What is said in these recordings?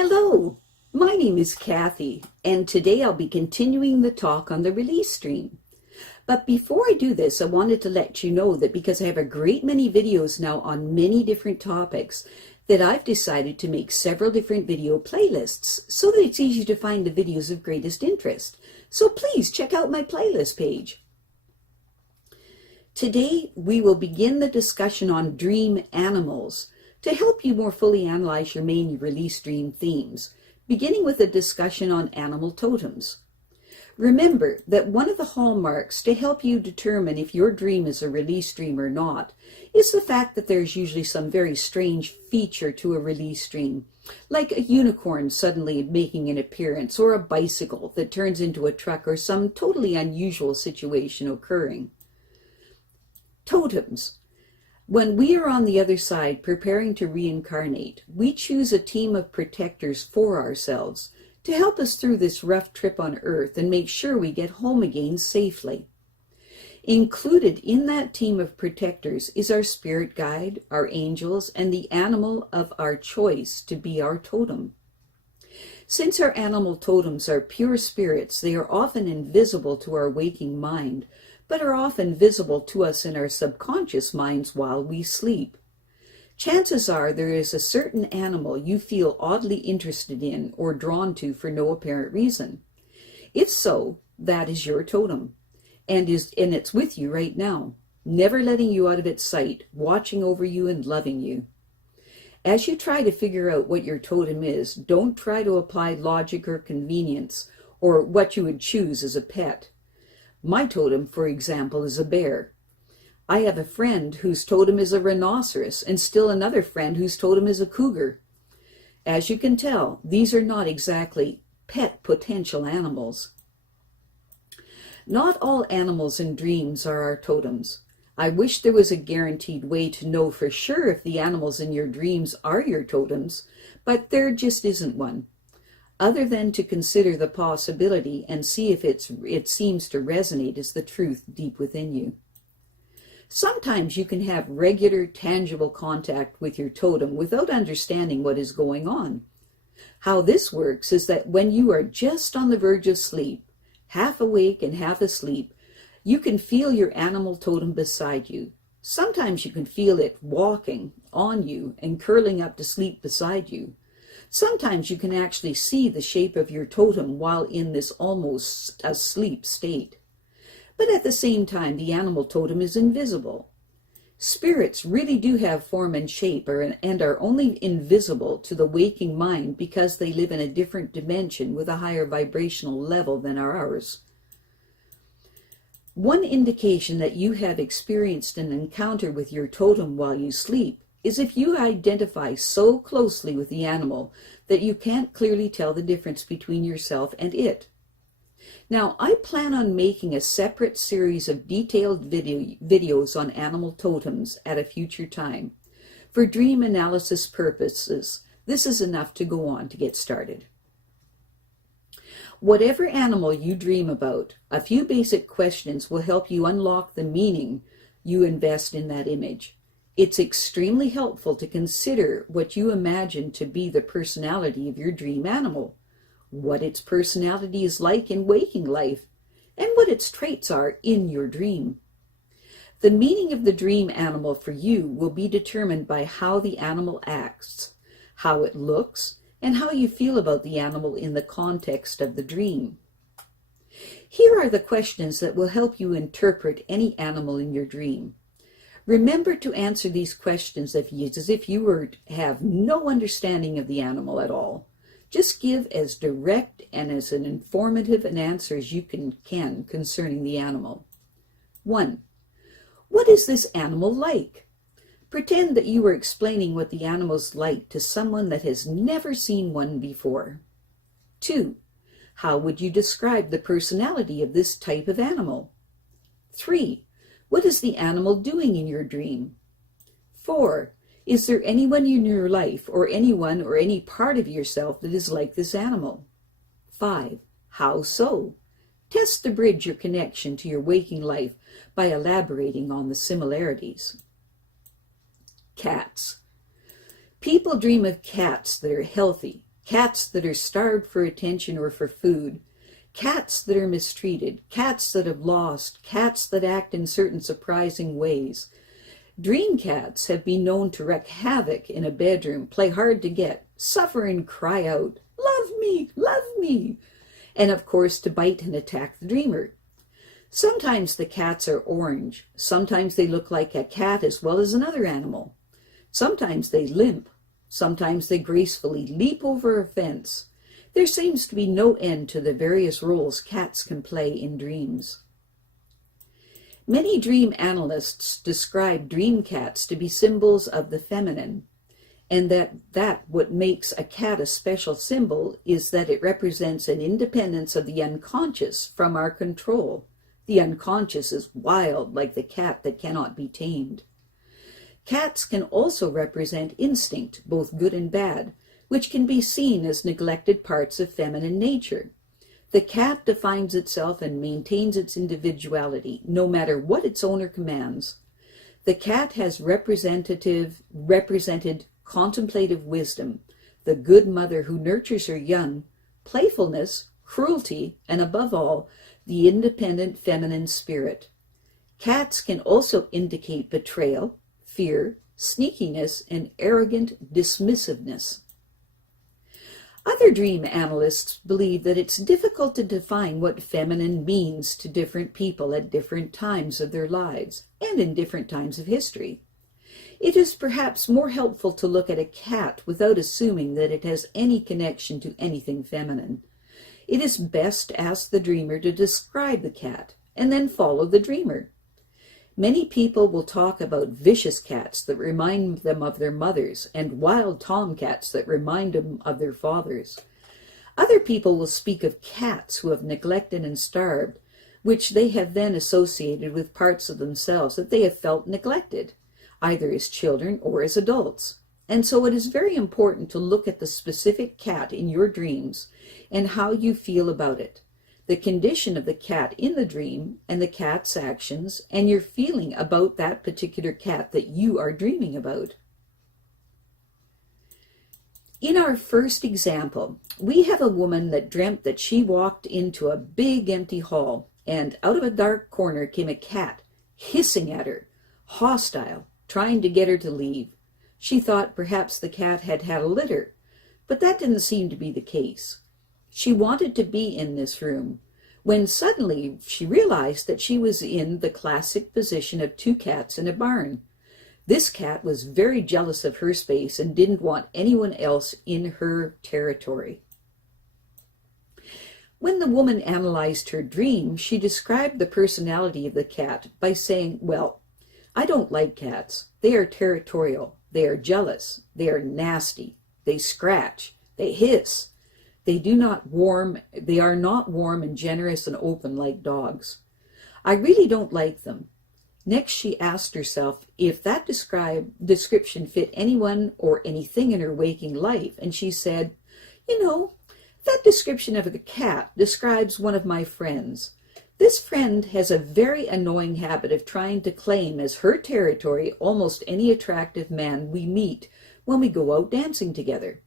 Hello, my name is Kathy, and today I'll be continuing the talk on the release stream. But before I do this, I wanted to let you know that because I have a great many videos now on many different topics, that I've decided to make several different video playlists so that it's easy to find the videos of greatest interest. So please check out my playlist page. Today, we will begin the discussion on dream animals to help you more fully analyze your main release dream themes, beginning with a discussion on animal totems. Remember that one of the hallmarks to help you determine if your dream is a release dream or not is the fact that there's usually some very strange feature to a release dream, like a unicorn suddenly making an appearance, or a bicycle that turns into a truck, or some totally unusual situation occurring. Totems. When we are on the other side preparing to reincarnate, we choose a team of protectors for ourselves to help us through this rough trip on Earth and make sure we get home again safely. Included in that team of protectors is our spirit guide, our angels, and the animal of our choice to be our totem. Since our animal totems are pure spirits, they are often invisible to our waking mind, but are often visible to us in our subconscious minds while we sleep. Chances are there is a certain animal you feel oddly interested in or drawn to for no apparent reason. If so, that is your totem, and it's with you right now, never letting you out of its sight, watching over you and loving you. As you try to figure out what your totem is, don't try to apply logic or convenience or what you would choose as a pet. My totem, for example, is a bear. I have a friend whose totem is a rhinoceros, and still another friend whose totem is a cougar. As you can tell, these are not exactly pet potential animals. Not all animals in dreams are our totems. I wish there was a guaranteed way to know for sure if the animals in your dreams are your totems, but there just isn't one, other than to consider the possibility and see if it seems to resonate as the truth deep within you. Sometimes you can have regular, tangible contact with your totem without understanding what is going on. How this works is that when you are just on the verge of sleep, half awake and half asleep, you can feel your animal totem beside you. Sometimes you can feel it walking on you and curling up to sleep beside you. Sometimes you can actually see the shape of your totem while in this almost asleep state. But at the same time, the animal totem is invisible. Spirits really do have form and shape and are only invisible to the waking mind because they live in a different dimension with a higher vibrational level than ours. One indication that you have experienced an encounter with your totem while you sleep is if you identify so closely with the animal that you can't clearly tell the difference between yourself and it. Now, I plan on making a separate series of detailed videos on animal totems at a future time. For dream analysis purposes, this is enough to go on to get started. Whatever animal you dream about, a few basic questions will help you unlock the meaning you invest in that image. It's extremely helpful to consider what you imagine to be the personality of your dream animal, what its personality is like in waking life, and what its traits are in your dream. The meaning of the dream animal for you will be determined by how the animal acts, how it looks, and how you feel about the animal in the context of the dream. Here are the questions that will help you interpret any animal in your dream. Remember to answer these questions as if you have no understanding of the animal at all. Just give as direct and as an informative an answer as you can concerning the animal. 1. What is this animal like? Pretend that you are explaining what the animal's like to someone that has never seen one before. 2. How would you describe the personality of this type of animal? 3. What is the animal doing in your dream? 4. Is there anyone in your life or anyone or any part of yourself that is like this animal? 5. How so? Test the bridge your connection to your waking life by elaborating on the similarities. Cats. People dream of cats that are healthy, cats that are starved for attention or for food, cats that are mistreated, cats that have lost, cats that act in certain surprising ways. Dream cats have been known to wreak havoc in a bedroom, play hard to get, suffer and cry out, love me, and of course to bite and attack the dreamer. Sometimes the cats are orange, sometimes they look like a cat as well as another animal. Sometimes they limp, sometimes they gracefully leap over a fence. There seems to be no end to the various roles cats can play in dreams. Many dream analysts describe dream cats to be symbols of the feminine, and that what makes a cat a special symbol is that it represents an independence of the unconscious from our control. The unconscious is wild, like the cat that cannot be tamed. Cats can also represent instinct, both good and bad, which can be seen as neglected parts of feminine nature. The cat defines itself and maintains its individuality, no matter what its owner commands. The cat has represented contemplative wisdom, the good mother who nurtures her young, playfulness, cruelty, and above all, the independent feminine spirit. Cats can also indicate betrayal, fear, sneakiness, and arrogant dismissiveness. Other dream analysts believe that it's difficult to define what feminine means to different people at different times of their lives and in different times of history. It is perhaps more helpful to look at a cat without assuming that it has any connection to anything feminine. It is best to ask the dreamer to describe the cat and then follow the dreamer. Many people will talk about vicious cats that remind them of their mothers and wild tomcats that remind them of their fathers. Other people will speak of cats who have neglected and starved, which they have then associated with parts of themselves that they have felt neglected, either as children or as adults. And so it is very important to look at the specific cat in your dreams and how you feel about it, the condition of the cat in the dream and the cat's actions, and your feeling about that particular cat that you are dreaming about. In our first example, we have a woman that dreamt that she walked into a big empty hall, and out of a dark corner came a cat, hissing at her, hostile, trying to get her to leave. She thought perhaps the cat had had a litter, but that didn't seem to be the case. She wanted to be in this room, when suddenly she realized that she was in the classic position of two cats in a barn. This cat was very jealous of her space and didn't want anyone else in her territory. When the woman analyzed her dream, she described the personality of the cat by saying, "Well, I don't like cats. They are territorial. They are jealous. They are nasty. They scratch. They hiss. They are not warm and generous and open like dogs. I really don't like them." Next, she asked herself if that description fit anyone or anything in her waking life, and she said, that description of the cat describes one of my friends. This friend has a very annoying habit of trying to claim as her territory almost any attractive man we meet when we go out dancing together.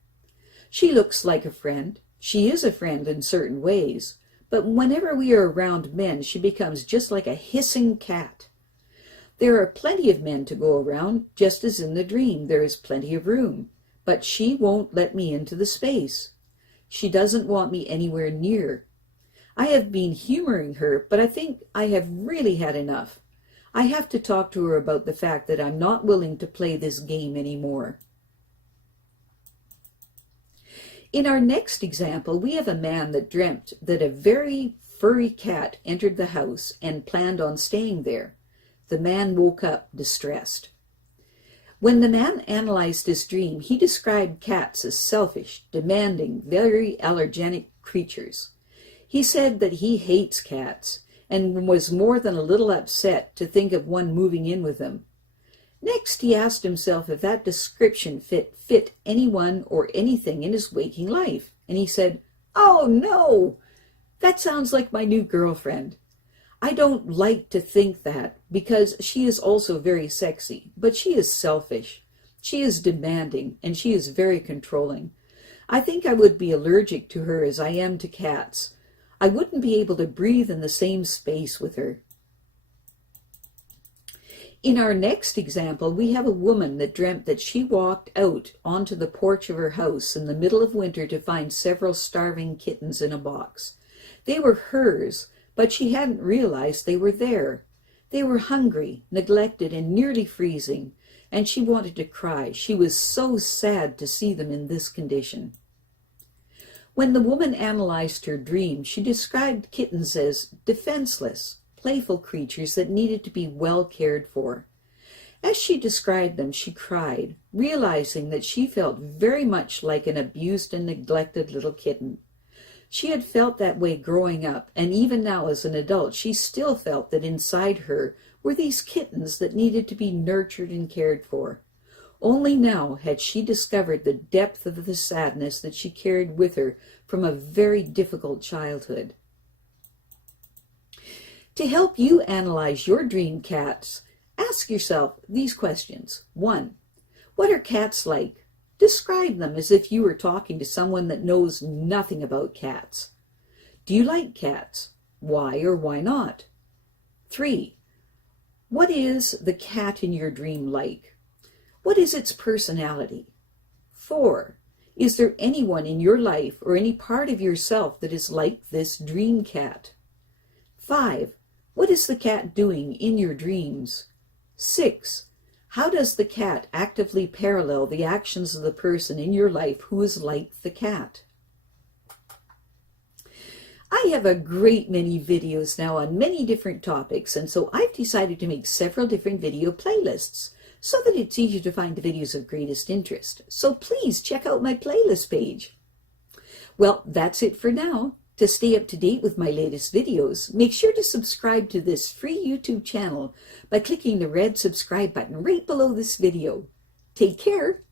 She looks like a friend. She is a friend in certain ways, but whenever we are around men, she becomes just like a hissing cat. There are plenty of men to go around, just as in the dream there is plenty of room, but she won't let me into the space. She doesn't want me anywhere near. I have been humoring her, but I think I have really had enough. I have to talk to her about the fact that I'm not willing to play this game anymore. In our next example, we have a man that dreamt that a very furry cat entered the house and planned on staying there. The man woke up distressed. When the man analyzed his dream, he described cats as selfish, demanding, very allergenic creatures. He said that he hates cats and was more than a little upset to think of one moving in with him. Next, he asked himself if that description fit anyone or anything in his waking life, and he said, "Oh no, that sounds like my new girlfriend. I don't like to think that because she is also very sexy, but she is selfish. She is demanding and she is very controlling. I think I would be allergic to her as I am to cats. I wouldn't be able to breathe in the same space with her. In our next example, we have a woman that dreamt that she walked out onto the porch of her house in the middle of winter to find several starving kittens in a box. They were hers, but she hadn't realized they were there. They were hungry, neglected, and nearly freezing, and she wanted to cry. She was so sad to see them in this condition. When the woman analyzed her dream, she described kittens as defenseless, playful creatures that needed to be well cared for. As she described them, she cried, realizing that she felt very much like an abused and neglected little kitten. She had felt that way growing up, and even now as an adult, she still felt that inside her were these kittens that needed to be nurtured and cared for. Only now had she discovered the depth of the sadness that she carried with her from a very difficult childhood. To help you analyze your dream cats, ask yourself these questions. 1. What are cats like? Describe them as if you were talking to someone that knows nothing about cats. Do you like cats? Why or why not? 3. What is the cat in your dream like? What is its personality? 4. Is there anyone in your life or any part of yourself that is like this dream cat? 5. What is the cat doing in your dreams? 6. How does the cat actively parallel the actions of the person in your life who is like the cat? I have a great many videos now on many different topics, and so I've decided to make several different video playlists so that it's easier to find the videos of greatest interest. So please check out my playlist page. Well, that's it for now. To stay up to date with my latest videos, make sure to subscribe to this free YouTube channel by clicking the red subscribe button right below this video. Take care.